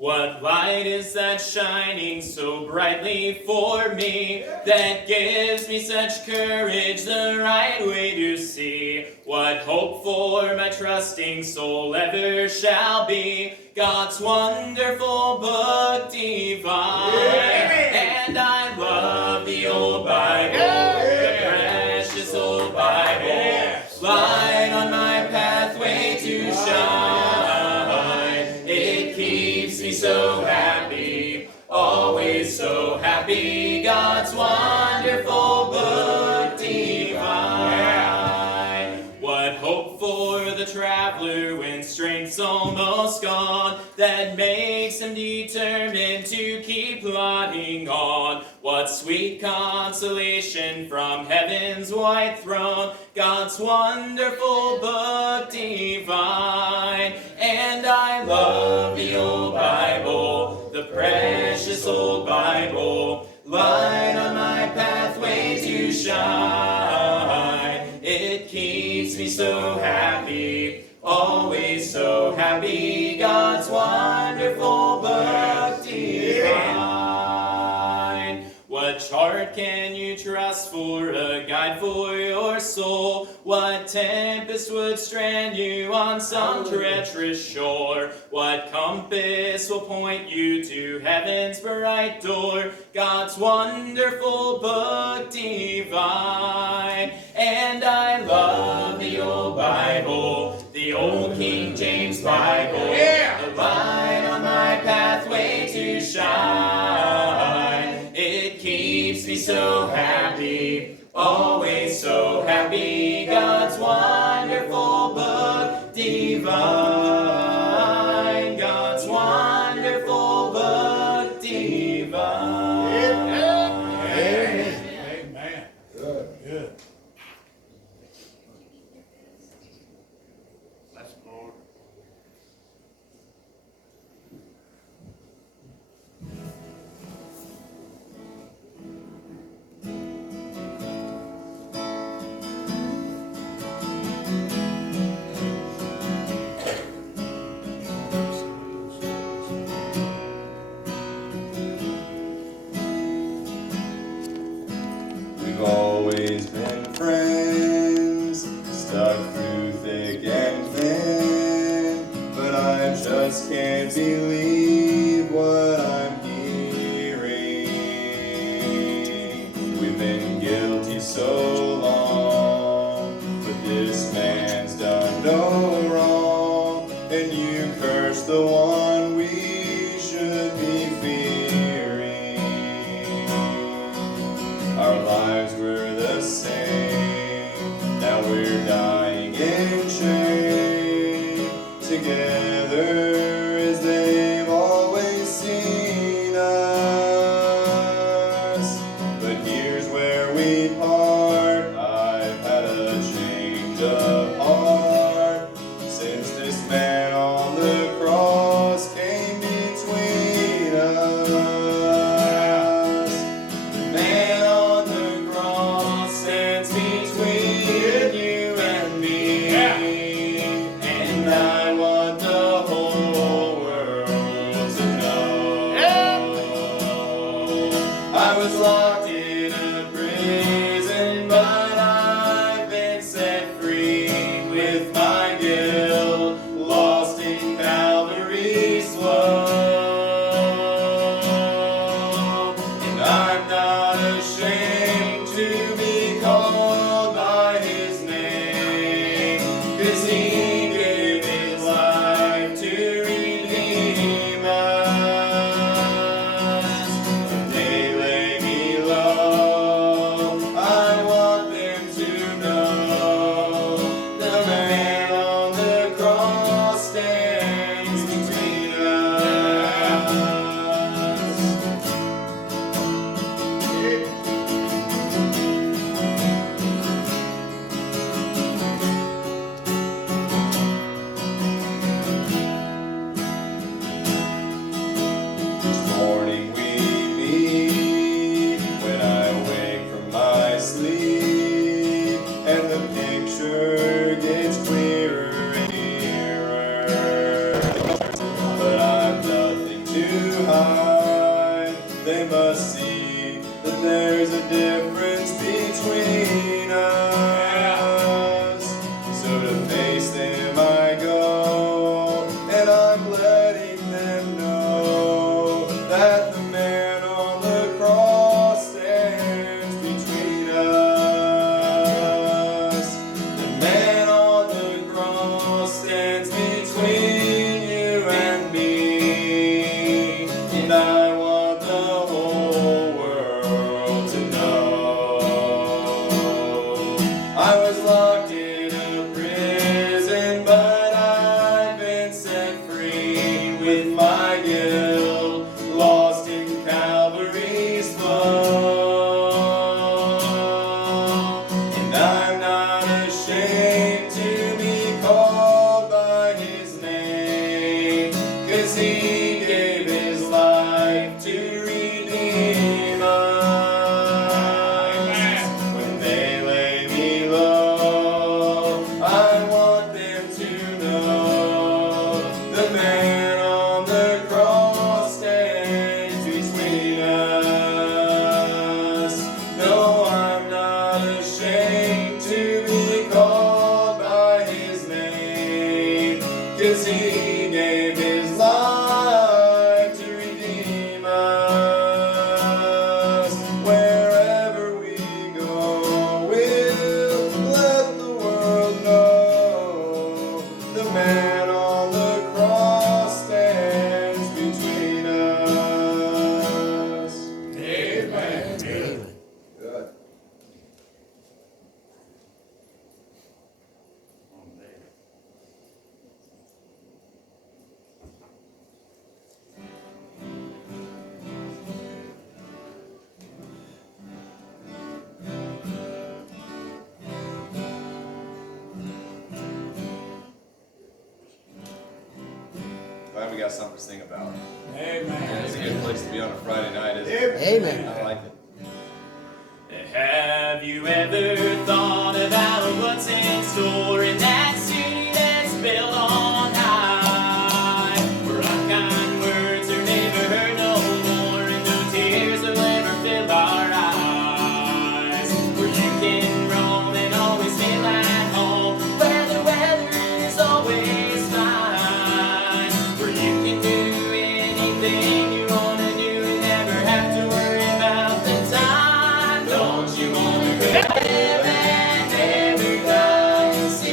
What light is that shining so brightly for me, that gives me such courage the right way to see? What hope for my trusting soul ever shall be? God's wonderful book divine. And I love the old Bible, the precious old Bible, light on my pathway to shine. It keeps me so happy, always so happy. God's wonderful book divine. What hope for the traveler when strength's almost gone, that makes him determined to keep plodding on. What sweet consolation from heaven's white throne, God's wonderful book divine. And I love the old Bible, the precious old Bible, light on my pathway to shine. It keeps me so happy, always so happy. God's wonderful book divine. What chart can you trust for a guide for your soul? What tempest would strand you on some treacherous shore? What compass will point you to heaven's bright door? God's wonderful book divine. And I love the old Bible, the old King James Bible, the light on my pathway to shine. It keeps me so happy, always so happy. God's wonderful book divine. God's wonderful book divine. Amen. Good. Bless the Lord. We've always been friends, stuck through thick and thin, but I just can't believe what I'm hearing. We've been guilty so long, but this man's done no wrong, and you curse the one we should be fearing. Our lives were the same. there's a difference between us. So to face them I go, and I'm letting them know that the man on the cross stands between us. The man on the cross stands between you and me, and I want the whole world to know. I was locked in a prison, but I've been set free with my guilt lost in Calvary's flow. And I'm not ashamed to be called by his name, 'cause he gave his life to redeem us. When they lay me low, I want them to know the man on the cross stands between us. No, I'm not ashamed to be called by his name, 'cause he gave his life to redeem us. Wherever we go, we'll let the world know the man on the cross stands between us. Amen. Good. Good. Glad we got something to sing about. Amen. It's a good place to be on a Friday night, isn't it? Amen. I like it. Have you ever thought about what's in store in that city that's built on high, where unkind words are never heard no more, and no tears will ever fill our eyes, where you can roam and always feel at home, where the weather is always fine, where you can do anything you want to do and never have to worry about the time. Don't you want to go to heaven, never die, and see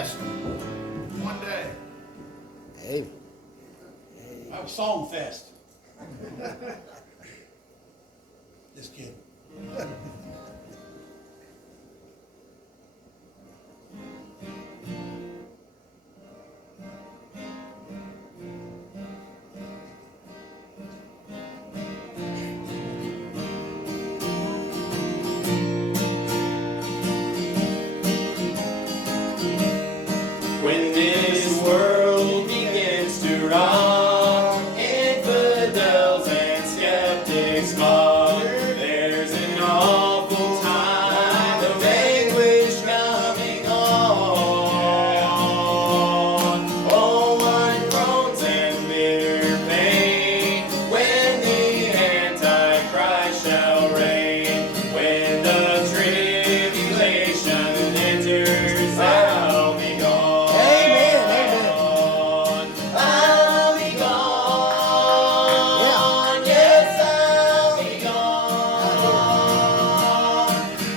fest one day. Hey, Have a song fest. Just kidding. When this world begins to rock, infidels and skeptics mock, there's an awful time of anguish coming on. Oh, what groans and bitter pain when the Antichrist shall reign, when the tribulation enters, I'll be gone. Amen, amen. I'll be gone. Yes, I'll be gone.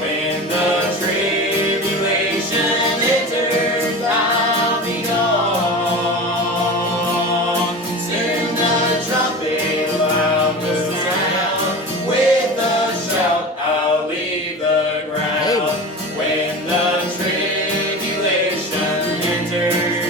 When the tribulation enters, I'll be gone. Soon the trumpet loud will sound. With a shout, I'll leave the ground. When the tribulation enters,